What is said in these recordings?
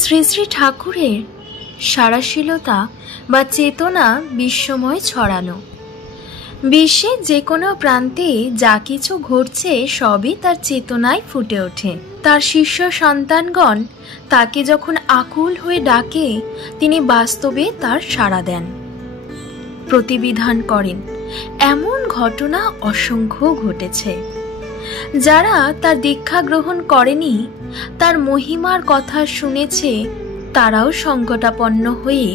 শ্রী শ্রী ঠাকুরের সারাশীলতা বা চেতনা বিশ্বময় ছড়ানো। বিশ্বের যে কোনো প্রান্তে যা কিছু ঘটছে সবই তার চেতনায় ফুটে ওঠে। তার শিষ্য সন্তানগণ তাকে যখন আকুল হয়ে ডাকে, তিনি বাস্তবে তার সাড়া দেন, প্রতিবিধান করেন। এমন ঘটনা অসংখ্য ঘটেছে। যারা তার দীক্ষা গ্রহণ করেনি, তার মহিমার কথা শুনেছে, তারাও সংকটাপন্ন হয়ে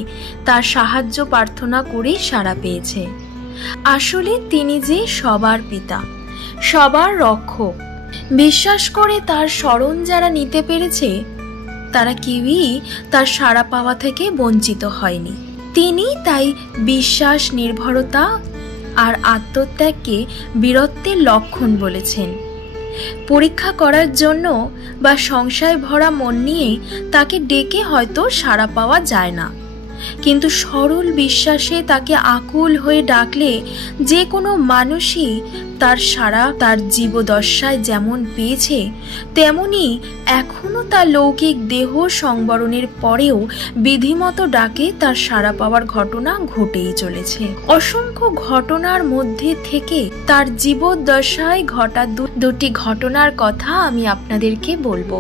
তার সাহায্য প্রার্থনা করে সাড়া পেয়েছে। আসলে তিনি যে সবার পিতা, সবার রক্ষক। বিশ্বাস করে তার শরণ যারা নিতে পেরেছে, তারা কেউই তার সাড়া পাওয়া থেকে বঞ্চিত হয়নি। তিনি তাই বিশ্বাস, নির্ভরতা আর আত্মত্যাগকে বীরত্বের লক্ষণ বলেছেন। পরীক্ষা করার জন্য বা সংশয় ভরা মন নিয়ে তাকে ডেকে হয়তো সাড়া পাওয়া যায় না, কিন্তু সরল বিশ্বাসে তাকে আকুল হয়ে ডাকলে যে কোনো মানুষই তার সাড়া তার জীবদশায় যেমন পেয়েছে, তেমনি এখনো তার লৌকিক দেহ সংবরণের পরেও বিধিমতো ডাকে তার সাড়া পাওয়ার ঘটনা ঘটেই চলেছে। অসংখ্য ঘটনার মধ্যে থেকে তার জীবদ্দশায় ঘটা দুটি ঘটনার কথা আমি আপনাদেরকে বলবো।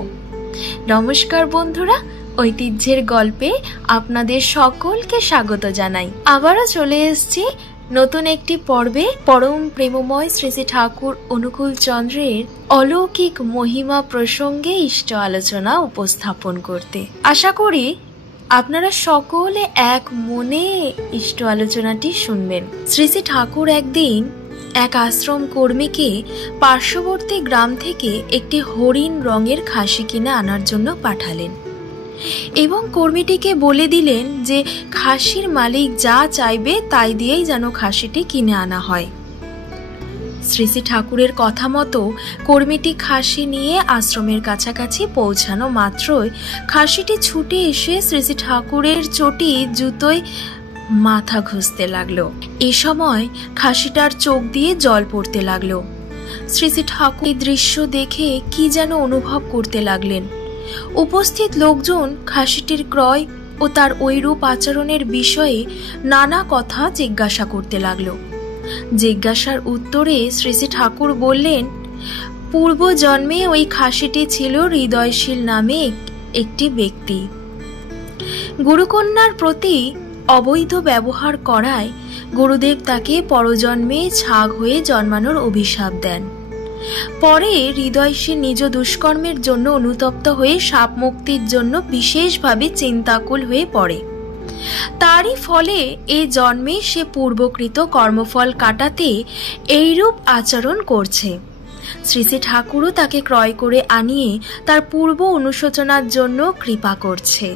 নমস্কার বন্ধুরা, ঐতিহ্যের গল্পে আপনাদের সকলকে স্বাগত জানাই। আবারও চলে এসেছি নতুন একটি পর্বে পরম প্রেমময় শ্রী শ্রী ঠাকুর অনুকূল চন্দ্রের অলৌকিক মহিমা প্রসঙ্গে ইষ্ট আলোচনা উপস্থাপন করতে। আশা করি আপনারা সকলে এক মনে ইষ্ট আলোচনাটি শুনবেন। শ্রী শ্রী ঠাকুর একদিন এক আশ্রম কর্মীকে পার্শ্ববর্তী গ্রাম থেকে একটি হরিণ রঙের খাসি কিনে আনার জন্য পাঠালেন এবং কর্মীটিকে বলে দিলেন যে খাসির মালিক যা চাইবে তাই দিয়েই যেন খাসিটি কিনে আনা হয়। শ্রী শ্রী ঠাকুরের কথা মতো কর্মীটি খাসি নিয়ে আশ্রমের কাছাকাছি পৌঁছানো মাত্রই খাসিটি ছুটে এসে শ্রী শ্রী ঠাকুরের চটি জুতোয় মাথা ঘষতে লাগলো। এ সময় খাসিটার চোখ দিয়ে জল পড়তে লাগলো। শ্রী শ্রী ঠাকুর এই দৃশ্য দেখে কি যেন অনুভব করতে লাগলেন। উপস্থিত লোকজন খাসিটির ক্রয় ও তার ঐরূপ আচরণের বিষয়ে নানা কথা জিজ্ঞাসা করতে লাগলো। জিজ্ঞাসার উত্তরে শ্রী শ্রী ঠাকুর বললেন, পূর্ব জন্মে ওই খাসিটি ছিল হৃদয়শীল নামে একটি ব্যক্তি। গুরুকন্যার প্রতি অবৈধ ব্যবহার করায় গুরুদেব তাকে পরজন্মে ছাগ হয়ে জন্মানোর অভিশাপ দেন। পরে হৃদয়শীল নিজ দুষ্কর্মের জন্য অনুতপ্ত হয়ে সাপ মুক্তির জন্য বিশেষভাবে চিন্তাকুল হয়ে পড়ে। তারই ফলে এই জন্মে সে পূর্বকৃত কর্মফল কাটাতে এইরূপ আচরণ করছে। শ্রী শ্রী ঠাকুরও তাকে ক্রয় করে আনিয়ে তার পূর্ব অনুশোচনার জন্য কৃপা করছে।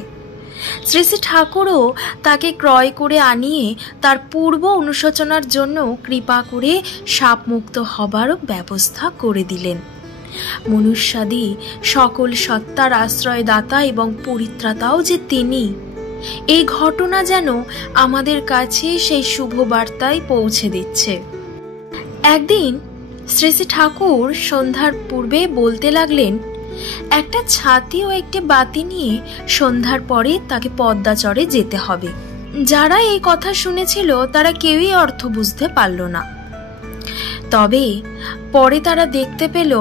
শ্রী শ্রী ঠাকুরও তাকে ক্রয় করে আনিয়ে তার পূর্ব অনুশোচনার জন্য কৃপা করে সাপমুক্ত হবারও ব্যবস্থা করে দিলেন। মনুষ্যাদি সকল সত্তার আশ্রয়দাতা এবং পরিত্রাতাও যে তিনি, এই ঘটনা যেন আমাদের কাছে সেই শুভ বার্তায় পৌঁছে দিচ্ছে। একদিন শ্রী শ্রী ঠাকুর সন্ধ্যার পূর্বে বলতে লাগলেন, একটা ছাতি ও একটি বাতি নিয়ে সন্ধ্যার পরে তাকে পদ্মাচরে যেতে হবে। যারা এই কথা শুনেছিল তারা কেউই অর্থ বুঝতে পারল না। তবে পরে তারা দেখতে পেল,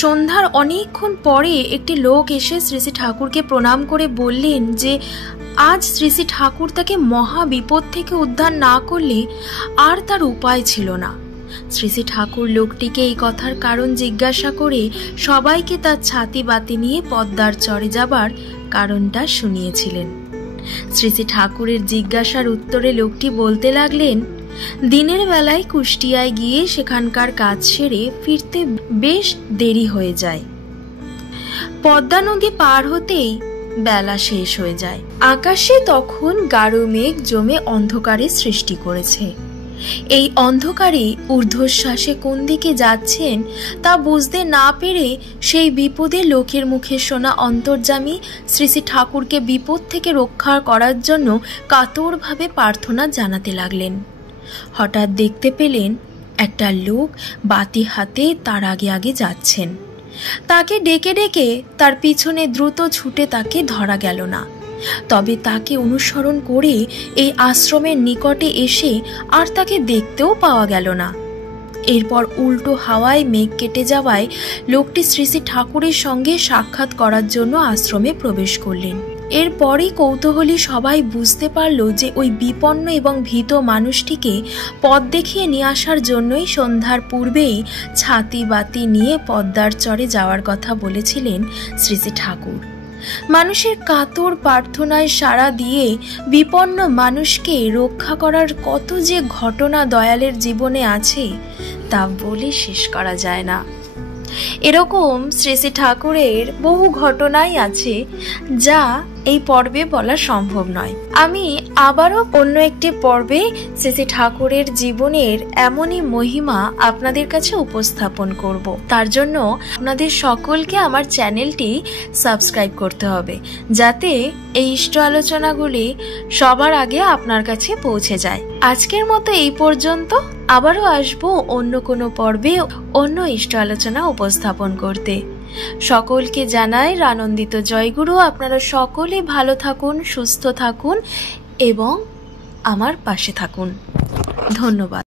সন্ধ্যার অনেকক্ষণ পরে একটি লোক এসে শ্রী শ্রী ঠাকুরকে প্রণাম করে বললেন যে আজ শ্রী শ্রী ঠাকুর তাকে মহা বিপদ থেকে উদ্ধার না করলে আর তার উপায় ছিল না। শ্রী শ্রী ঠাকুর লোকটিকে এই কথার কারণ জিজ্ঞাসা করে সবাইকে তার ছাতি বাতি নিয়ে পদ্মার চরে যাবার কারণটা শুনিয়েছিলেন। শ্রী শ্রী ঠাকুরের জিজ্ঞাসার উত্তরে লোকটি বলতে লাগলেন, দিনের বেলায় কুষ্টিয়ায় গিয়ে সেখানকার কাজ সেরে ফিরতে বেশ দেরি হয়ে যায়। পদ্মা নদী পার হতেই বেলা শেষ হয়ে যায়। আকাশে তখন গাঢ় মেঘ জমে অন্ধকারের সৃষ্টি করেছে। এই অন্ধকারে ঊর্ধ্বশ্বাসে কোন দিকে যাচ্ছেন তা বুঝতে না পেরে সেই বিপদে লোকের মুখে শোনা অন্তর্যামী শ্রী শ্রী ঠাকুরকে বিপদ থেকে রক্ষা করার জন্য কাতরভাবে প্রার্থনা জানাতে লাগলেন। হঠাৎ দেখতে পেলেন একটা লোক বাতি হাতে তার আগে আগে যাচ্ছেন। তাকে ডেকে ডেকে তার পিছনে দ্রুত ছুটে তাকে ধরা গেল না। তবে তাকে অনুসরণ করে এই আশ্রমের নিকটে এসে আর তাকে দেখতেও পাওয়া গেল না। এরপর উল্টো হাওয়ায় মেঘ কেটে যাওয়ায় লোকটি শ্রী শ্রী ঠাকুরের সঙ্গে সাক্ষাৎ করার জন্য আশ্রমে প্রবেশ করলেন। এরপরই কৌতূহলী সবাই বুঝতে পারল যে ওই বিপন্ন এবং ভীত মানুষটিকে পথ দেখিয়ে নিয়ে আসার জন্যই সন্ধ্যার পূর্বেই ছাতি বাতি নিয়ে পদ্মার চরে যাওয়ার কথা বলেছিলেন শ্রী শ্রী ঠাকুর। মানুষের কাতর প্রার্থনায় সাড়া দিয়ে বিপন্ন মানুষকে রক্ষা করার কত যে ঘটনা দয়ালের জীবনে আছে তা বলে শেষ করা যায় না। এরকম শ্রী শ্রী ঠাকুরের বহু ঘটনাই আছে যা এই পর্বে বলা সম্ভব নয়। আমি আবারও অন্য একটি পর্বে শ্রী শ্রী ঠাকুরের জীবনের এমনই মহিমা আপনাদের কাছে উপস্থাপন করব। তার জন্য আপনাদের সকলকে আমার চ্যানেলটি সাবস্ক্রাইব করতে হবে, যাতে এই ইষ্ট আলোচনাগুলি সবার আগে আপনার কাছে পৌঁছে যায়। আজকের মতো এই পর্যন্ত। আবারও আসবো অন্য কোনো পর্বে অন্য ইষ্ট আলোচনা উপস্থাপন করতে। সকলকে জানাই আনন্দিত জয়গুরু। আপনারা সকলে ভালো থাকুন, সুস্থ থাকুন এবং আমার পাশে থাকুন। ধন্যবাদ।